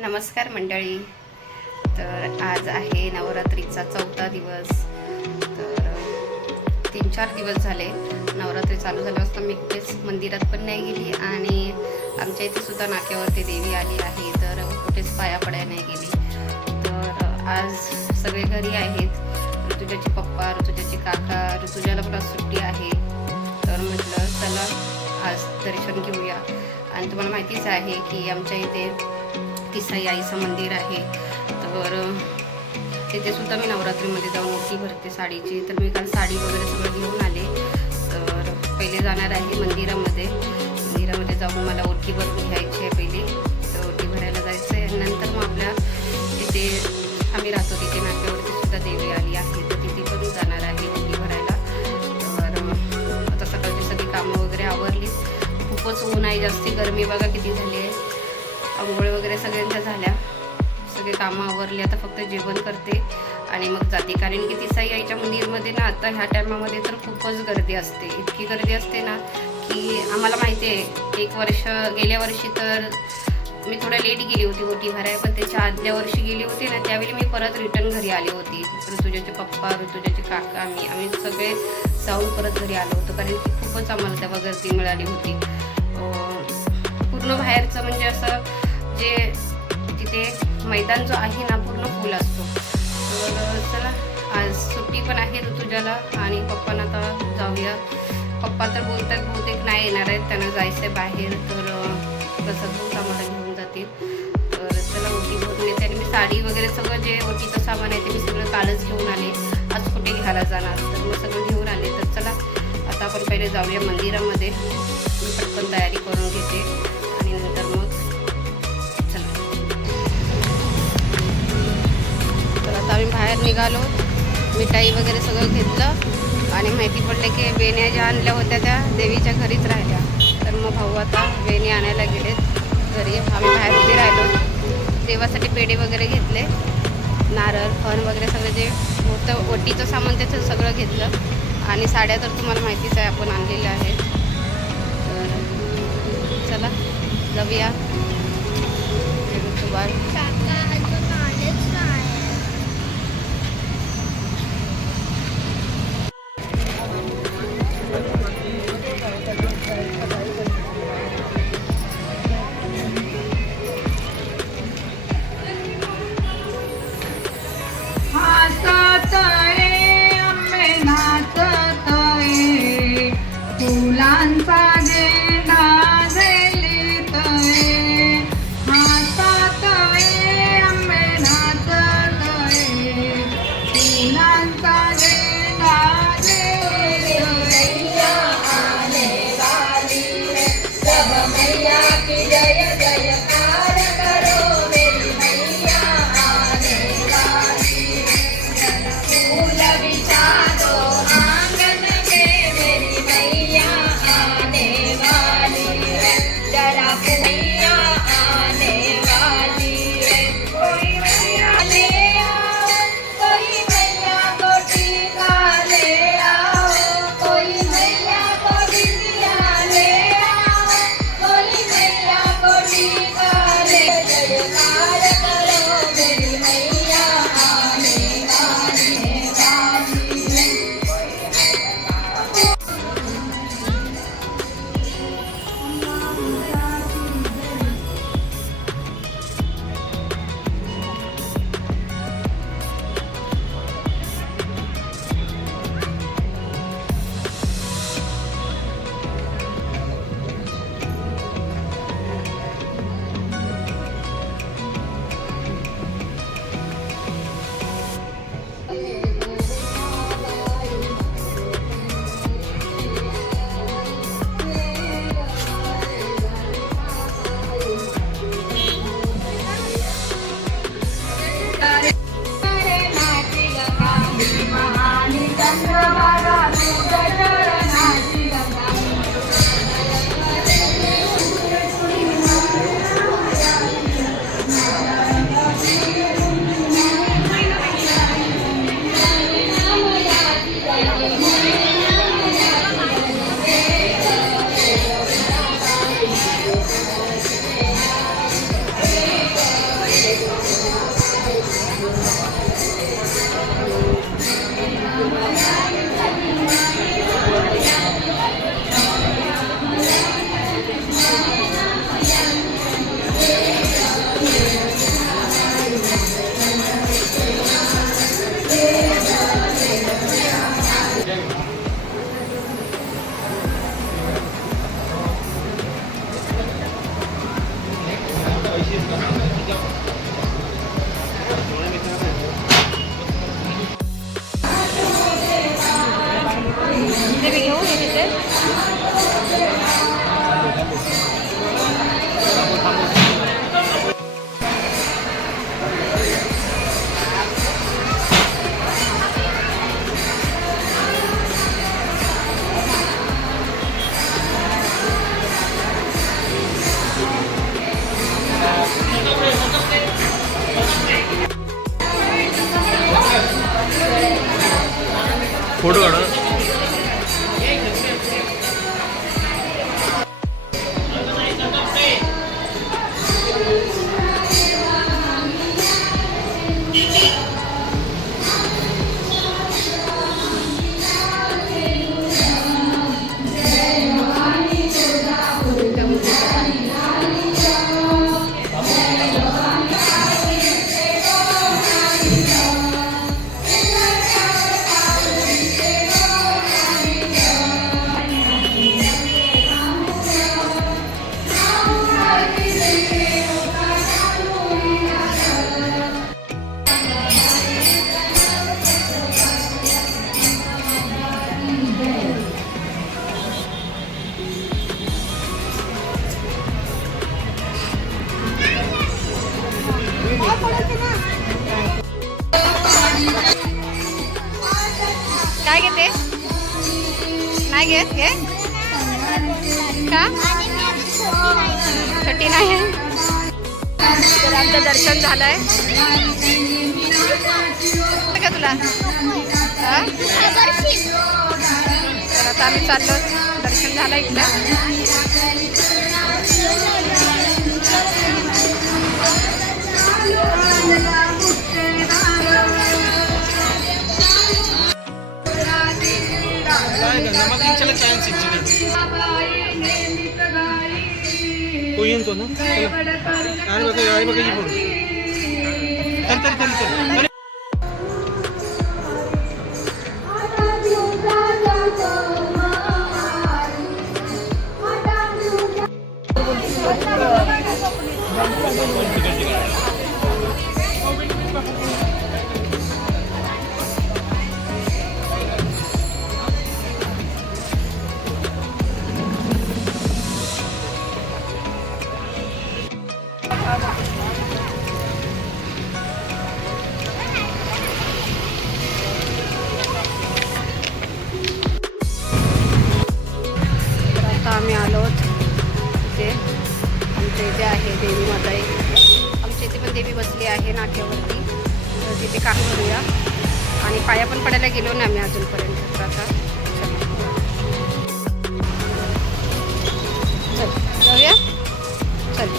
नमस्कार मंडळी. तर आज आहे नवरात्रीचा 4था दिवस. तर 3-4 दिवस झाले नवरात्री चालू झाल्यापासून मी कुठेच मंदिरात पण नाही गेली आणि आमच्या इथे सुद्धा नाक्यावरती देवी आली आहे, तर कुठेच पाया पडायला नाही गेली. तर आज सगळे घरी आहेत. ऋतुजाचे पप्पा, ऋतुजाचे काका, ऋतुजाला पण आज सुट्टी आहे. तर म्हटलं चला आज दर्शन घेऊया. आणि तुम्हाला माहितीच आहे की आमच्या इथे तिसाई आईचं मंदिर आहे, तर तिथे सुद्धा मी नवरात्रीमध्ये जाऊन ओटी भरते साडीची. तर मी काल साडी वगैरे सगळं घेऊन आले. तर पहिले जाणार आहे मंदिरामध्ये जाऊन मला ओटी भरून घ्यायची आहे पहिले. तर ओटी भरायला जायचं आहे. नंतर मग आपल्या तिथे आम्ही राहतो तिथे नाक्यावरती सुद्धा देवी आली आहे, तर तिथे पण जाणार आहे ओटी भरायला. तर आता सकाळची सगळी कामं वगैरे आवरली. खूपच ऊन आहे, जास्ती गरमी बघा किती झाली आहे. आंघोळ वगैरे सगळ्यांच्या झाल्या, सगळे कामं आवरली. आता फक्त जेवण करते आणि मग जाते. कारण की तिसाई आईच्या मंदिरमध्ये ना आता ह्या टायमामध्ये तर खूपच गर्दी असते. इतकी गर्दी असते ना की आम्हाला माहिती आहे, गेल्या वर्षी तर मी थोडं लेट गेली होती ओटी भराय, पण त्याच्या आदल्या वर्षी गेली होती ना, त्यावेळी मी परत रिटर्न घरी आली होती. ऋतुजाचे पप्पा, ऋतुजाचे काका, आम्ही सगळे जाऊन परत घरी आलो होतो. कारण की खूपच आम्हाला तेव्हा गर्दी मिळाली होती. पूर्ण बाहेरचं म्हणजे असं जे तिथे मैदान जो आहे ना पूर्ण फुल असतो. तर चला आज सुट्टी पण आहे ऋतुजाला आणि पप्पांना आता जाऊया. पप्पा तर बोलतात बहुतेक नाही येणार आहेत, त्यांना जायचं आहे बाहेर. तर तसं दूध आम्हाला घेऊन जातील. तर चला ओटी भरून येते. आणि मी साडी वगैरे सगळं जे ओटीचं सामान आहे ते मी सगळं कालच घेऊन आले. आज कुठे घ्यायला जाणार, तर मी सगळं घेऊन आले. तर चला आता आपण पहिले जाऊया मंदिरामध्ये. मी पटकन तयारी करून घेते आणि नंतर मग आता आम्ही बाहेर निघालो. मिठाई वगैरे सगळं घेतलं आणि माहिती पडलं की वेण्या ज्या आणल्या होत्या त्या देवीच्या घरीच राहिल्या. तर मग भाऊ आता वेणी आणायला गेलेत घरी. आम्ही बाहेर उभे राहिलो. देवासाठी पेढे वगैरे घेतले, नारळ, फण वगैरे सगळं जे होतं ओटीचं सामान त्याचं सगळं घेतलं. आणि साड्या तर तुम्हाला माहितीच आहे आपण आणलेल्या आहेत. तर चला जाऊया. फुलांचा झेंडा झेलितोय, देवी घेऊ हे तिथे. फोटो काढा. काय घेते? नाही घेत घे का? छोटी नाही आहे. तर आमचं दर्शन झालंय का तुला? हा? तर आता आम्ही चाललो. दर्शन झालं इथलं. तो येईन तो ना. आणि बघा गाडी बघा ही तरी. आम्ही आलो इथे. आमच्या इथे आहे देवी माता आहे. आमच्या इथे पण देवी बसली आहे नाट्यावरती. तर तिथे काम करूया. आणि पाया पण पडायला गेलो ना आम्ही अजूनपर्यंत. तर आता चल जाऊया. चल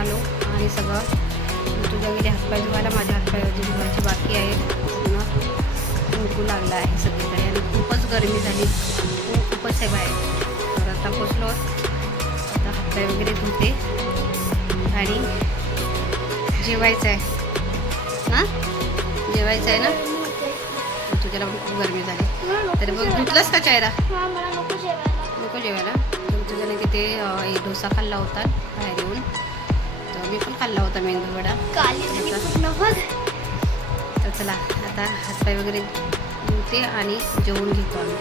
आलो आणि सगळं तुझ्या गेले हातपाय धुवायला, माझ्या हातपाय धुवायचे बाकी आहेत. ऊन लागला आहे सगळीकडे आणि खूपच गरमी झाली, खूपच आहे बाहेर. तर आता पोचलो, आता हातपाय वगैरे धुते आणि जेवायचं आहे. हां जेवायचं आहे ना, तुझ्याला पण खूप गरमी झाली. तरी मग धुतलंस का चेहरा? नको जेवायला. तुझ्याने तिथे डोसा खाल्ला होता बाहेर येऊन, तर मी पण खाल्ला होता मेंदू वडा. तर चला आता हातपाय वगैरे धुते आणि जेवून घेतो आम्ही.